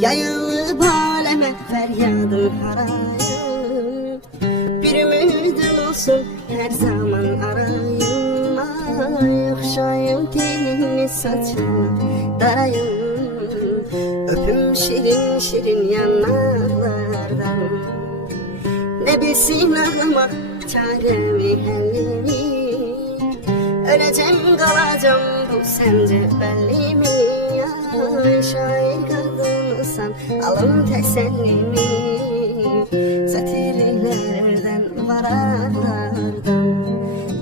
Yayılıp aleme feryadım harayım. Bir ümidim olsun her zaman arayım. Ay okşayım tenini saçını darayım. Öpüm şirin şirin yanlardan. Ne bilsin ağlamak çaremi hellimi. Öleceğim kalacağım bu sence belli mi? Ay şair kadınsan alın tesellimi. Satirlerden vararlardan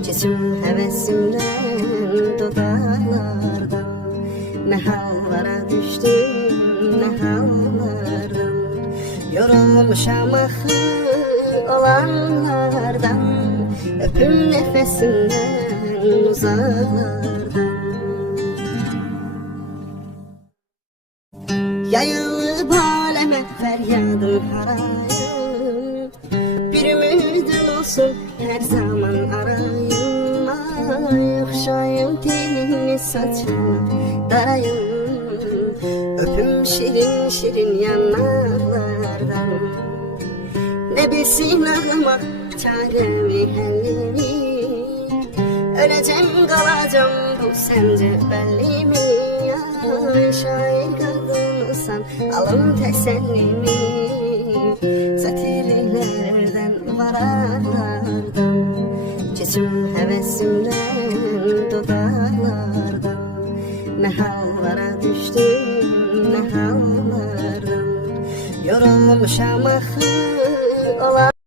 Çeçim hevesimden dudaklardan. Ne hallara düştüm ne hallardan. Yorulmuşam ahı olanlardan. Öpüm nefesimden uzaklardan. Yayılıp aleme feryadım harayım. Bir ümidim olsun her zaman arayım. Ay okşayım tenini saçını darayım. Öpüm şirin şirin yanlardan. Ne bilsin ağlamak çaremi hellimi. Öleceğim kalacağım bu sence belli mi? Ay şair kadınsan alın tesellimi. Satirlerden vararlardan Çeçim hevesimden dudaklardan. Ne hallara düştüm ne hallardan. Yorulmuşam ahı olan